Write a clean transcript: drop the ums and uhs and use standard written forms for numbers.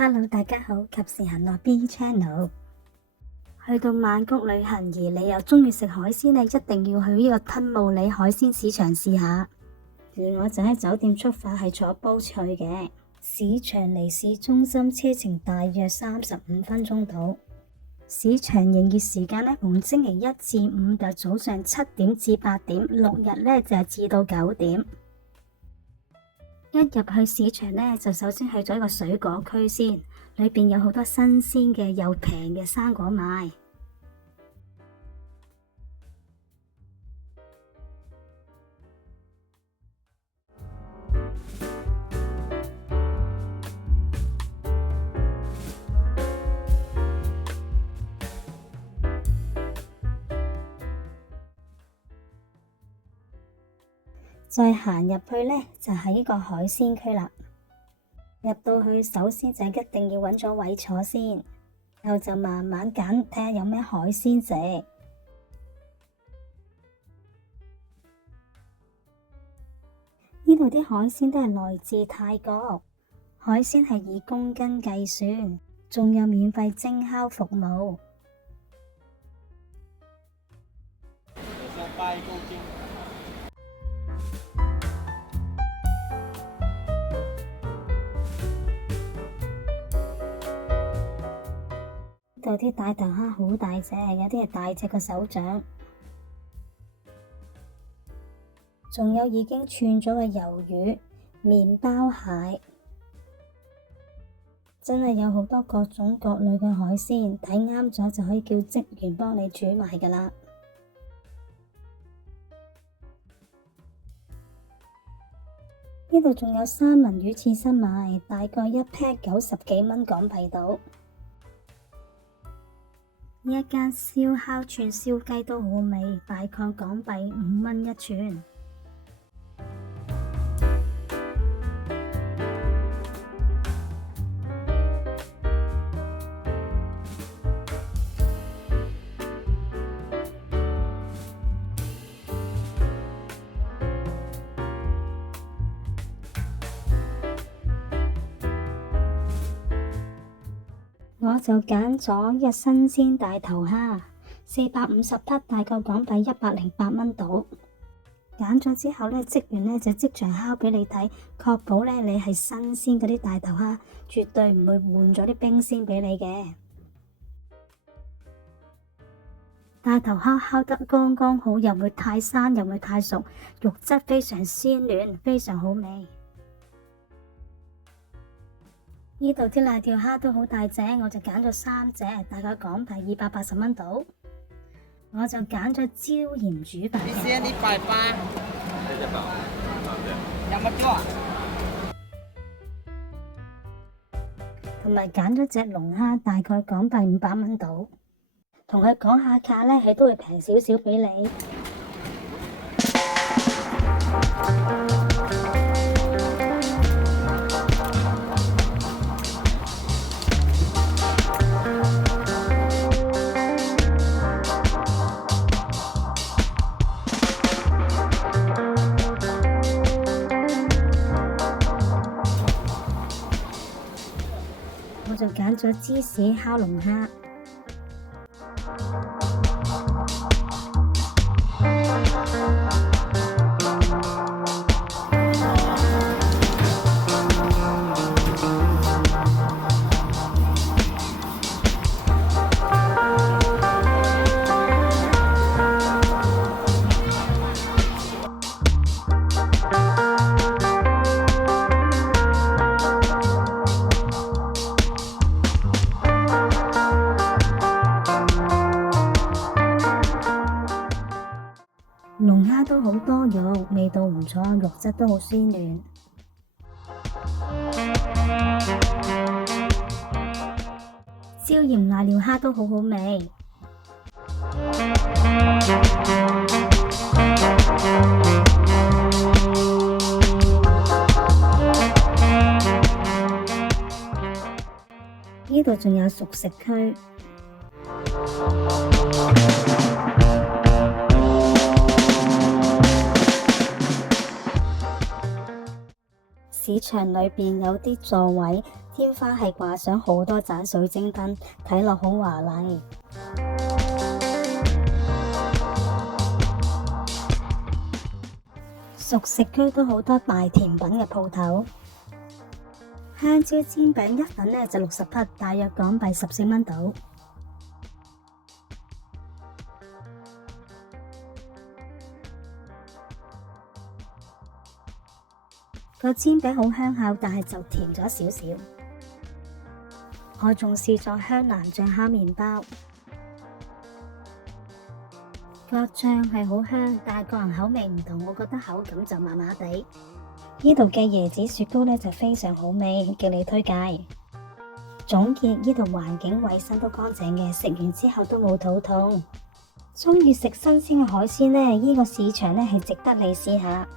Hello，大家好，及時行樂 B Channel。去到曼谷旅行而你又鍾意食海鮮，你一定要去呢個吞武里海鮮市場試下。而我就喺酒店出發，係坐boat去嘅。市場離市中心車程大約35分鐘到。市場營業時間逢星期一至五就早上7點至8點，6日就至到9點。一入去市場就首先去咗一個水果區先，裏邊有好多新鮮嘅又平嘅生果賣。再行入去就係呢個海鮮區啦。入到去首先就一定要揾咗位坐先，然後就慢慢揀睇下有咩海鮮食。呢度啲海鮮都係來自泰國，海鮮係以公斤計算，仲有免費蒸烤服務。呢度啲大頭蝦好大隻，有啲係大隻個手掌，仲有已經串咗嘅魷魚、麵包蟹，真係有好多各種各類嘅海鮮，睇啱咗就可以叫職員幫你煮埋㗎喇。呢度仲有三文魚刺身賣，大概一 pack 90幾蚊港幣到。呢一間燒烤串燒雞都好味，大概港幣5蚊一串。我就揀咗一個新鮮大頭蝦，450匹，大概港幣108蚊到。揀咗之後職員就即場烤俾你睇，確保你係新鮮嗰啲大頭蝦，絕對唔會換咗啲冰鮮俾你嘅。大頭蝦烤得剛剛好，又唔會太生，又唔會太熟，肉質非常鮮嫩，非常好味。呢度啲辣條蝦都好大隻，我就揀咗3隻，大概港幣280蚊到。我就揀咗椒鹽煮飯嘅。先180，有乜椒啊？同埋揀咗隻龍蝦，大概港幣500蚊到。同佢講下價佢都會平少少俾你。我就揀咗芝士烤龍蝦。龍蝦都好多肉，味道唔錯，肉質都好鮮嫩。椒鹽瀨尿蝦都好好味。呢度仲有熟食區。市場裏邊有啲座位，天花係掛上好多盞水晶燈，睇落好華麗。熟食區都好多賣甜品嘅鋪頭，香蕉煎餅一份呢就60匹，大約港幣14蚊到。個煎餅好香口，但係就甜咗少少。我仲試咗香蘭醬蝦麵包。個醬係好香，但係個人口味唔同，我覺得口感就麻麻地。呢度嘅椰子雪糕呢就非常好味，極力推介。總結，呢度環境衛生都乾淨嘅，食完之後都冇肚痛。鍾意食新鮮嘅海鮮呢，呢個市場呢係值得你試下。